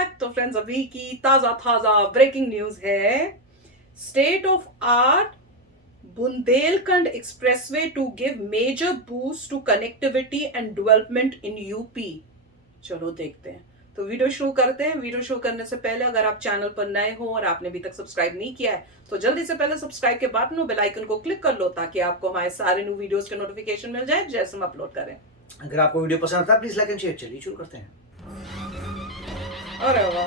Back. तो friends, अभी की ताजा ताजा ब्रेकिंग न्यूज है। State of art Bundelkhand expressway to give major boost to connectivity and development in UP. चलो देखते हैं। तो वीडियो शुरू करते हैं। वीडियो शुरू करने से पहले अगर आप चैनल पर नए हो और आपने अभी तक सब्सक्राइब नहीं किया है तो जल्दी से पहले सब्सक्राइब के बटन और बेल आइकन को क्लिक कर लो ताकि आपको हमारे सारे न्यू वीडियोस के नोटिफिकेशन मिल जाए जैसे हम अपलोड करें। अगर आपको वीडियो पसंद आता है प्लीज लाइक एंड शेयर। चलिए शुरू करते हैं। अरे वाह,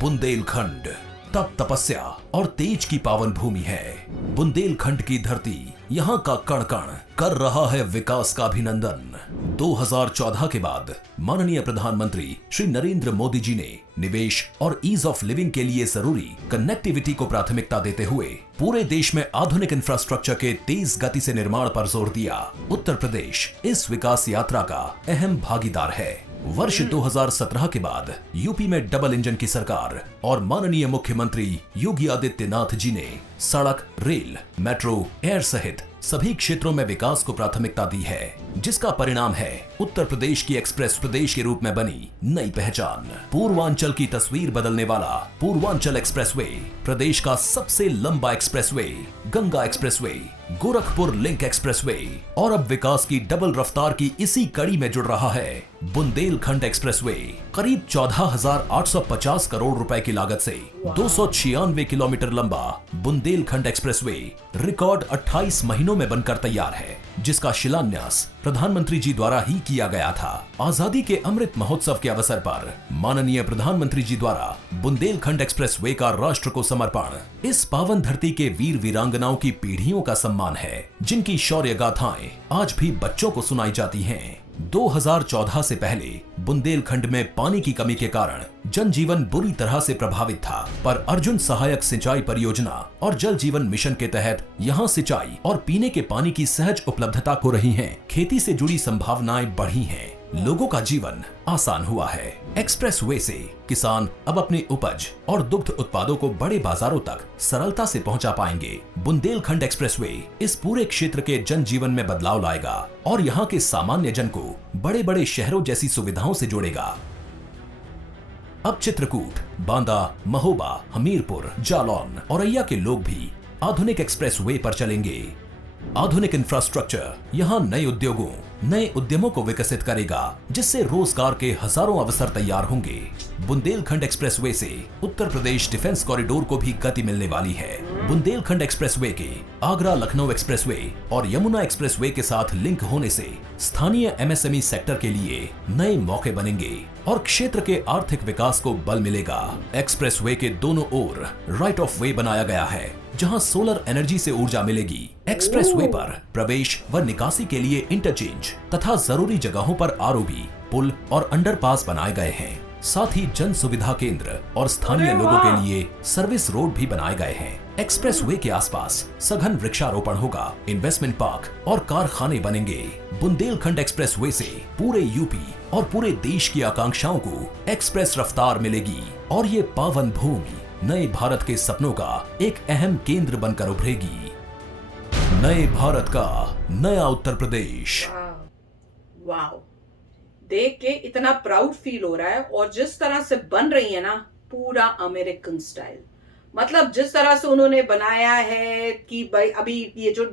बुंदेलखंड तप तपस्या और तेज की पावन भूमि है। बुंदेलखंड की धरती यहाँ का कण कण कर रहा है विकास का अभिनंदन। 2014 के बाद माननीय प्रधानमंत्री श्री नरेंद्र मोदी जी ने निवेश और ईज ऑफ लिविंग के लिए जरूरी कनेक्टिविटी को प्राथमिकता देते हुए पूरे देश में आधुनिक इंफ्रास्ट्रक्चर के तेज गति से निर्माण पर जोर दिया। उत्तर प्रदेश इस विकास यात्रा का अहम भागीदार है। वर्ष 2017 के बाद यूपी में डबल इंजन की सरकार और माननीय मुख्यमंत्री योगी आदित्यनाथ जी ने सड़क, रेल, मेट्रो, एयर सहित सभी क्षेत्रों में विकास को प्राथमिकता दी है, जिसका परिणाम है उत्तर प्रदेश की एक्सप्रेस प्रदेश के रूप में बनी नई पहचान। पूर्वांचल की तस्वीर बदलने वाला पूर्वांचल एक्सप्रेसवे, प्रदेश का सबसे लंबा expressway, Ganga expressway, Gorakhpur link expressway और अब विकास की डबल रफ्तार की इसी कड़ी में जुड़ रहा है बुंदेलखंड एक्सप्रेसवे। करीब 14,850 करोड़ रुपए की लागत से 296 किलोमीटर लंबा बुंदेलखंड एक्सप्रेसवे रिकॉर्ड 28 महीनों में बनकर तैयार है, जिसका शिलान्यास प्रधानमंत्री जी द्वारा ही किया गया था। आजादी के अमृत महोत्सव के अवसर पर माननीय प्रधानमंत्री जी द्वारा बुंदेलखंड एक्सप्रेसवे का राष्ट्र को समर्पण इस पावन धरती के वीर वीरांगनाओं की पीढ़ियों का सम्मान है, जिनकी शौर्य गाथाएं आज भी बच्चों को सुनाई जाती हैं। 2014 से पहले बुंदेलखंड में पानी की कमी के कारण जनजीवन बुरी तरह से प्रभावित था, पर अर्जुन सहायक सिंचाई परियोजना और जल जीवन मिशन के तहत यहां सिंचाई और पीने के पानी की सहज उपलब्धता हो रही है। खेती से जुड़ी संभावनाएं बढ़ी हैं, लोगों का जीवन आसान हुआ है। एक्सप्रेसवे से किसान अब अपनी उपज और दुग्ध उत्पादों को बड़े बाजारों तक सरलता से पहुंचा पाएंगे। बुंदेलखंड एक्सप्रेसवे इस पूरे क्षेत्र के जनजीवन में बदलाव लाएगा और यहां के सामान्य जन को बड़े बड़े शहरों जैसी सुविधाओं से जोड़ेगा। अब चित्रकूट, बांदा, महोबा, हमीरपुर, जालौन, औरैया के लोग भी आधुनिक एक्सप्रेसवे पर चलेंगे। आधुनिक इंफ्रास्ट्रक्चर यहाँ नए उद्योगों, नए उद्यमों को विकसित करेगा, जिससे रोजगार के हजारों अवसर तैयार होंगे। बुंदेलखंड एक्सप्रेसवे से उत्तर प्रदेश डिफेंस कॉरिडोर को भी गति मिलने वाली है। बुंदेलखंड एक्सप्रेसवे के आगरा लखनऊ एक्सप्रेसवे और यमुना एक्सप्रेसवे के साथ लिंक होने से स्थानीय एमएसएमई सेक्टर के लिए नए मौके बनेंगे और क्षेत्र के आर्थिक विकास को बल मिलेगा। एक्सप्रेसवे के दोनों ओर राइट ऑफ वे बनाया गया है, जहां सोलर एनर्जी से ऊर्जा मिलेगी। एक्सप्रेसवे पर प्रवेश व निकासी के लिए इंटरचेंज तथा जरूरी जगहों पर आरओबी, पुल और अंडरपास बनाए गए हैं। साथ ही जन सुविधा केंद्र और स्थानीय लोगों के लिए सर्विस रोड भी बनाए गए हैं। एक्सप्रेसवे के आसपास सघन वृक्षारोपण होगा, इन्वेस्टमेंट पार्क और कारखाने बनेंगे। बुंदेलखंड एक्सप्रेसवे से पूरे यूपी और पूरे देश की आकांक्षाओं को एक्सप्रेस रफ्तार मिलेगी और ये पावन भूमि नए भारत के सपनों का एक अहम केंद्र बनकर उभरेगी। नए भारत का नया उत्तर प्रदेश। वाओ, देख के इतना प्राउड फील हो रहा है। और जिस तरह से बन रही है ना, पूरा अमेरिकन स्टाइल। मतलब जिस तरह से उन्होंने बनाया है कि भाई अभी ये जो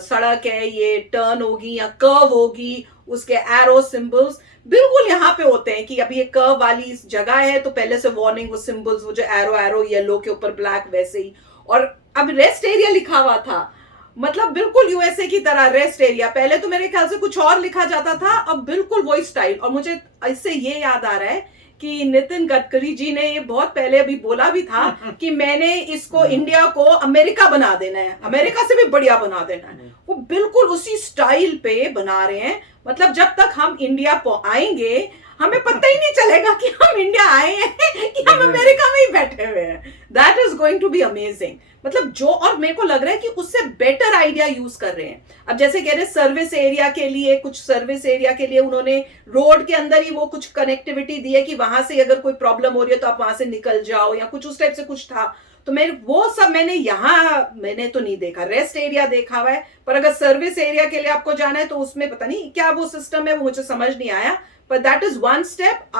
सड़क है ये टर्न होगी या कर्व होगी, उसके एरो सिंबल्स बिल्कुल यहाँ पे होते हैं कि अभी ये कर्व वाली जगह है तो पहले से वार्निंग वो सिंबल्स, वो जो एरो एरो येलो के ऊपर ब्लैक वैसे ही। और अब रेस्ट एरिया लिखा हुआ था, मतलब बिल्कुल यूएसए की तरह रेस्ट एरिया। पहले तो मेरे ख्याल से कुछ और लिखा जाता था, अब बिल्कुल वही स्टाइल। और मुझे इससे ये याद आ रहा है कि नितिन गडकरी जी ने ये बहुत पहले अभी बोला भी था कि मैंने इसको इंडिया को अमेरिका बना देना है, अमेरिका से भी बढ़िया बना देना है। वो बिल्कुल उसी स्टाइल पे बना रहे हैं। मतलब जब तक हम इंडिया आएंगे हमें पता ही नहीं चलेगा कि हम इंडिया आए हैं कि हम अमेरिका में ही बैठे हुए हैं। That is going to be amazing. मतलब जो, और मेरे को लग रहा है कि उससे बेटर आइडिया यूज कर रहे हैं। अब जैसे कह रहे सर्विस एरिया के लिए, कुछ सर्विस एरिया के लिए उन्होंने रोड के अंदर ही वो कुछ कनेक्टिविटी दी है कि वहां से अगर कोई प्रॉब्लम हो रही है तो आप वहां से निकल जाओ या कुछ उस टाइप से कुछ था। तो वो सब मैंने तो नहीं देखा। रेस्ट एरिया देखा हुआ है, पर अगर सर्विस एरिया के लिए आपको जाना है तो उसमें पता नहीं क्या वो सिस्टम है, वो मुझे समझ नहीं आया। पर दैट इज वन स्टेप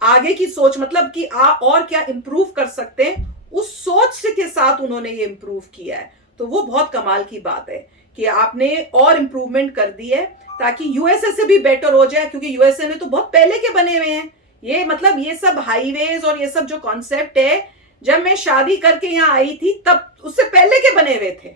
आगे की सोच, मतलब कि और क्या इंप्रूव कर सकते हैं, उस सोच के साथ उन्होंने ये इंप्रूव किया है। तो वो बहुत कमाल की बात है कि आपने और इंप्रूवमेंट कर दी है ताकि यूएसए से भी बेटर हो जाए, क्योंकि यूएसए में तो बहुत पहले के बने हुए हैं ये, मतलब ये सब हाईवेज और ये सब जो कॉन्सेप्ट है, जब मैं शादी करके यहाँ आई थी तब उससे पहले के बने हुए थे।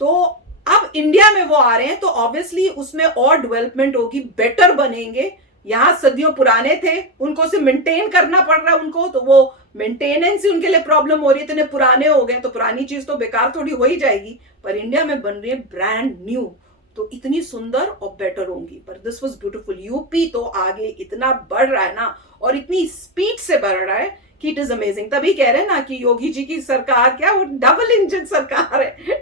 तो अब इंडिया में वो आ रहे हैं तो ऑब्वियसली उसमें और डेवलपमेंट होगी, बेटर बनेंगे। यहाँ सदियों पुराने थे, उनको से मेंटेन करना पड़ रहा है उनको, तो वो मेंटेनेंस ही उनके लिए प्रॉब्लम हो रही है। इतने पुराने हो गए तो पुरानी चीज तो बेकार थोड़ी हो ही जाएगी। पर इंडिया में बन रही है ब्रांड न्यू, तो इतनी सुंदर और बेटर होंगी। पर दिस वाज ब्यूटीफुल। यूपी तो आगे इतना बढ़ रहा है ना, और इतनी स्पीड से बढ़ रहा है कि इट इज अमेजिंग। तभी कह रहे हैं ना कि योगी जी की सरकार क्या, वो डबल इंजन सरकार है।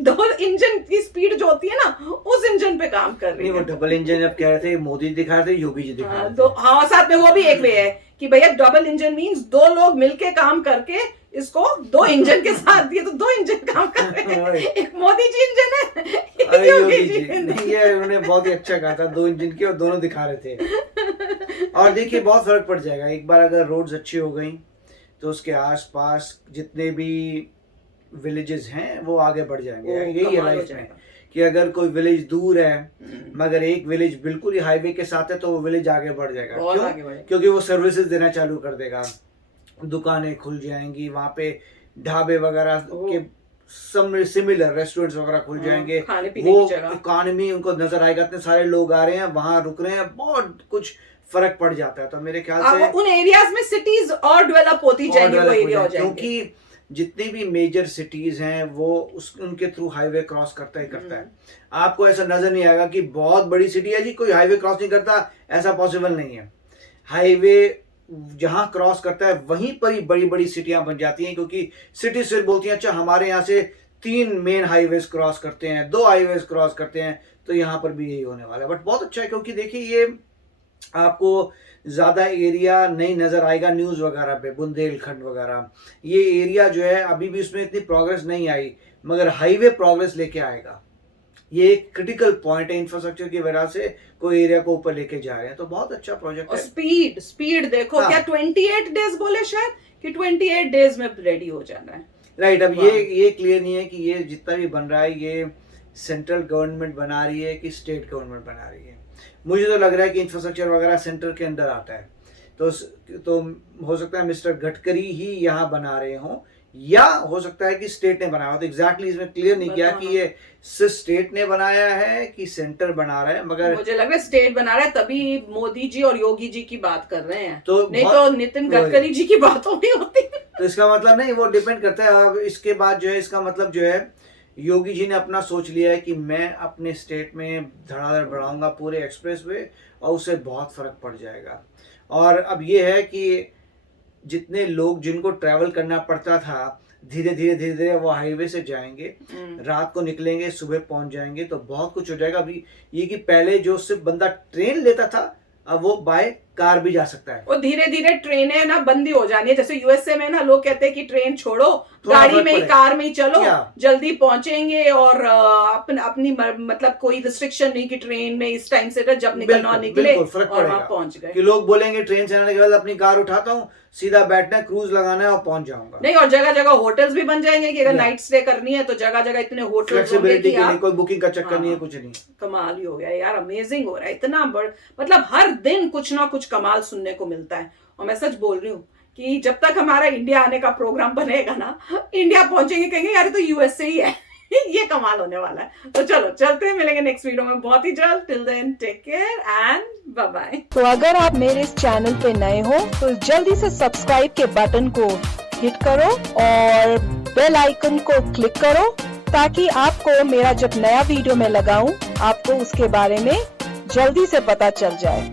दो इंजन की स्पीड जो होती है ना, उस इंजन पे काम कर रही है। वो डबल इंजन जब कह रहे थे मोदी दिखा रहे थे, योगी जी दिखा रहे थे। हाँ, साथ में वो भी एक वे है कि भैया डबल इंजन मीन्स दो लोग मिलके काम करके इसको दो इंजन के साथ दिए, तो दो इंजन काम कर रहे हैं। एक मोदी जी इंजन है, एक योगी जी नहीं, ये उन्होंने बहुत ही अच्छा कहा था, 2 इंजन के, और दोनों दिखा रहे थे। और देखिए बहुत फर्क पड़ जाएगा एक बार अगर रोड्स अच्छी हो गई तो उसके आसपास जितने भी विलेजेस हैं वो आगे बढ़ जाएंगे। यही है लाइफ में कि अगर कोई विलेज दूर है मगर एक विलेज बिल्कुल ही हाईवे के साथ है तो वो विलेज आगे बढ़ जाएगा। क्यों? क्योंकि वो सर्विसेज देना चालू कर देगा, दुकानें खुल जाएंगी, वहाँ पे ढाबे वगैरह के सिमिलर रेस्टोरेंट्स वगैरह खुल जाएंगे। वो इकोनॉमी उनको नजर आएगा, इतने सारे लोग आ रहे हैं, वहाँ रुक रहे हैं, बहुत कुछ फर्क पड़ जाता है। तो मेरे ख्याल से उन एरियाज में सिटीज और डेवलप होती जाएंगी, वो एरिया हो जाएंगे। क्योंकि जितनी भी मेजर सिटीज हैं वो उनके थ्रू हाईवे क्रॉस करता ही करता है। आपको ऐसा नजर नहीं आएगा कि बहुत बड़ी सिटी है जी कोई हाईवे क्रॉस नहीं करता, ऐसा पॉसिबल नहीं है। हाईवे जहां क्रॉस करता है वहीं पर ही बड़ी बड़ी सिटियां बन जाती हैं, क्योंकि सिटी से बोलती हैं अच्छा हमारे यहाँ से 3 मेन हाईवेज क्रॉस करते हैं, 2 हाईवेज क्रॉस करते हैं, तो यहाँ पर भी यही होने वाला है। बट बहुत अच्छा है क्योंकि देखिए ये आपको ज़्यादा एरिया नहीं नज़र आएगा न्यूज़ वगैरह पे, बुंदेलखंड वगैरह ये एरिया जो है अभी भी उसमें इतनी प्रोग्रेस नहीं आई, मगर हाईवे प्रोग्रेस लेके आएगा। ये एक क्रिटिकल पॉइंट है इंफ्रास्ट्रक्चर की वजह से, कोई एरिया को ऊपर लेके जा रहे हैं, तो बहुत अच्छा प्रोजेक्ट है। स्पीड देखो, क्या 28 डेज बोले शायद कि 28 डेज में रेडी हो जाना है। राइट। अब ये क्लियर नहीं है कि ये जितना भी बन रहा है ये सेंट्रल गवर्नमेंट बना रही है कि स्टेट गवर्नमेंट बना रही है। मुझे तो लग रहा है कि इंफ्रास्ट्रक्चर वगैरह सेंटर के अंदर आता है, तो हो सकता है मिस्टर गडकरी ही यहाँ बना रहे हों, या हो सकता है कि स्टेट ने बनाया हो। तो एग्जैक्टली इसमें क्लियर नहीं किया कि ये सिर्फ स्टेट ने बनाया है कि सेंटर बना रहा है, मगर मुझे लग रहा है स्टेट बना रहा है, तभी मोदी जी और योगी जी की बात कर रहे हैं, तो नहीं तो नितिन गडकरी जी की बात नहीं होती। तो इसका मतलब नहीं, वो डिपेंड करता है। अब इसके बाद जो है इसका मतलब जो है योगी जी ने अपना सोच लिया है कि मैं अपने स्टेट में धड़ाधड़ बढ़ाऊंगा पूरे एक्सप्रेसवे, और उससे बहुत फर्क पड़ जाएगा। और अब ये है कि जितने लोग जिनको ट्रैवल करना पड़ता था धीरे धीरे वो हाईवे से जाएंगे, रात को निकलेंगे, सुबह पहुंच जाएंगे, तो बहुत कुछ हो जाएगा। अभी ये कि पहले जो सिर्फ बंदा ट्रेन लेता था अब वो बाय कार भी जा सकता है। और धीरे धीरे ट्रेनें ना बंदी हो जानी है। जैसे यूएसए में ना लोग कहते हैं कि ट्रेन छोड़ो, गाड़ी में ही, कार में ही चलो, जल्दी पहुंचेंगे, और अपनी मतलब कोई रिस्ट्रिक्शन नहीं कि ट्रेन में इस टाइम से जब निकलना निकले और वहां पहुंच गए। कि लोग बोलेंगे ट्रेन से आने के बाद अपनी कार उठाता हूँ, सीधा बैठना है, क्रूज लगाना है और पहुंच जाऊंगा। नहीं, और जगह जगह होटल्स भी बन जाएंगे कि अगर नाइट स्टे करनी है तो जगह जगह इतने होटल्स, फ्लेक्सिबिलिटी के लिए कोई बुकिंग का चक्कर नहीं है, कुछ नहीं। कमाल ही हो गया यार, अमेजिंग हो रहा है। इतना बड़, मतलब हर दिन कुछ ना कुछ कमाल सुनने को मिलता है। और मैं सच बोल रही हूँ कि जब तक हमारा इंडिया आने का प्रोग्राम बनेगा ना, इंडिया पहुंचेंगे कहेंगे यार तो यूएसए ही है। ये कमाल होने वाला है। तो चलो चलते हैं, मिलेंगे नेक्स्ट वीडियो में बहुत ही जल्द। Till then take care and bye bye. तो अगर आप मेरे इस चैनल पे नए हो तो जल्दी से सब्सक्राइब के बटन को हिट करो और बेल आइकन को क्लिक करो, ताकि आपको मेरा जब नया वीडियो मैं लगाऊं आपको उसके बारे में जल्दी से पता चल जाए।